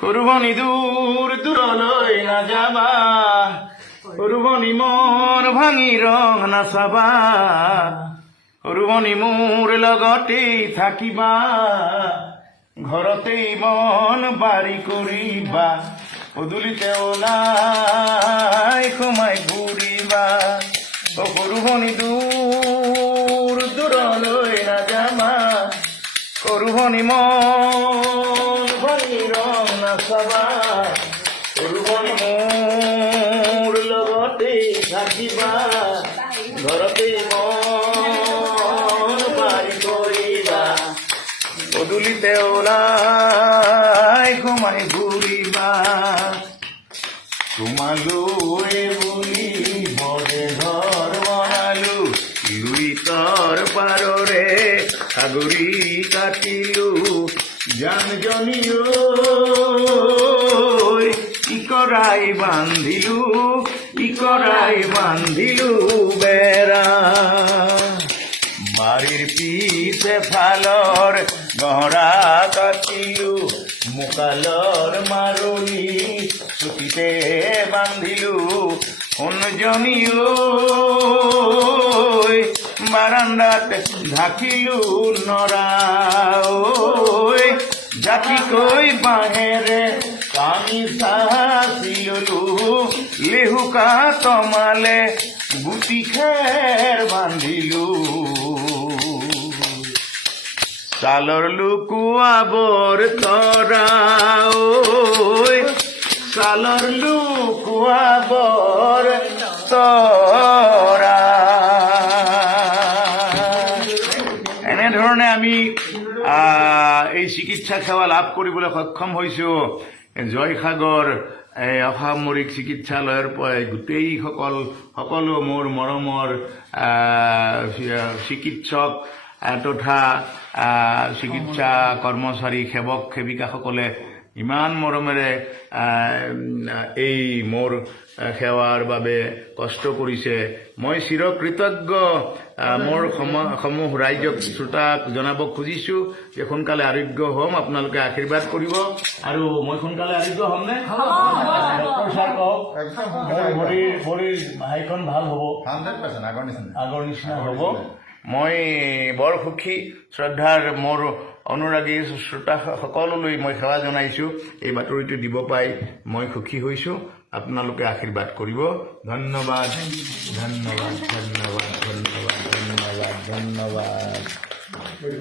সৰুভনী দূৰ দূৰলৈ নাযাবা, সৰুভনী মন ভাঙি ৰং নাচাবা, সৰুভনী মোৰ লগতেই থাকিবা, ঘৰতেই মন বাৰী কৰিবা, পদূলিতে ওলাই সোমাই ঘূৰিবা। সৰুভনী দূৰ দূৰলৈ নাযাবা, সৰুভনী মন ভাঙি ৰং নাচাবা, সৰুভনী মোৰ লগতেই থাকিবা, ঘৰতেই মন বাৰী কৰিবা, পদূলিতে ওলাই সোমাই ঘূৰিবা। তোমালৈ বুলি বৰে ঘৰ বনালো, লুইতৰ পাৰৰে সাগৰী কাটিলো, জানজনী ইকৰাই বান্ধিলো, ইকৰাই বান্ধিলো বেৰা। বাৰীৰ পিছে ফালৰ গহৰা কাটিলো, মোকালৰ মাৰলি চুটিতে বান্ধিলো, সোণজনী বাৰান্দাত ঢাকিলো নৰা, জাতিকৈ বাঁহেৰে কামি চাচি ললো, লেহুকা তমালে গুটি খেৰ বান্ধিলো, চালৰ লুকুৱা বৰ তৰা, চালৰ লুকুৱা বৰ তৰা। এনেধৰণে আমি এই চিকিৎসা সেৱা লাভ কৰিবলৈ সক্ষম হৈছো। জয়সাগৰ অসামৰিক চিকিৎসালয়ৰ পৰা সকলো মোৰ মৰমৰ চিকিৎসক তথা চিকিৎসা কৰ্মচাৰী সেৱক সেৱিকাসকলে ইমান মৰমেৰে এই মোৰ সেৱাৰ বাবে কষ্ট কৰিছে। মই চিৰকৃতজ্ঞ। মোৰ সমূহ ৰাইজক শ্ৰোতাক জনাব খুজিছো যে সোনকালে আৰোগ্য হ'ম, আপোনালোকে আশীৰ্বাদ কৰিব। আৰু মই সোনকালে আৰোগ্য হ'মনে? ডক্টৰ ছাৰ কওক, ভৰিৰ হাইখন ভাল হ'ব, আগৰ নিচিনা হ'ব। মই বৰ সুখী। শ্ৰদ্ধাৰ মোৰ অনুৰাগী শ্ৰোতা সকলোলৈ মই সেৱা জনাইছো। এই বাতৰিটো দিব পাই মই সুখী হৈছো। আপোনালোকে আশীৰ্বাদ কৰিব। ধন্যবাদ, ধন্যবাদ, ধন্যবাদ, ধন্যবাদ, ধন্যবাদ, ধন্যবাদ।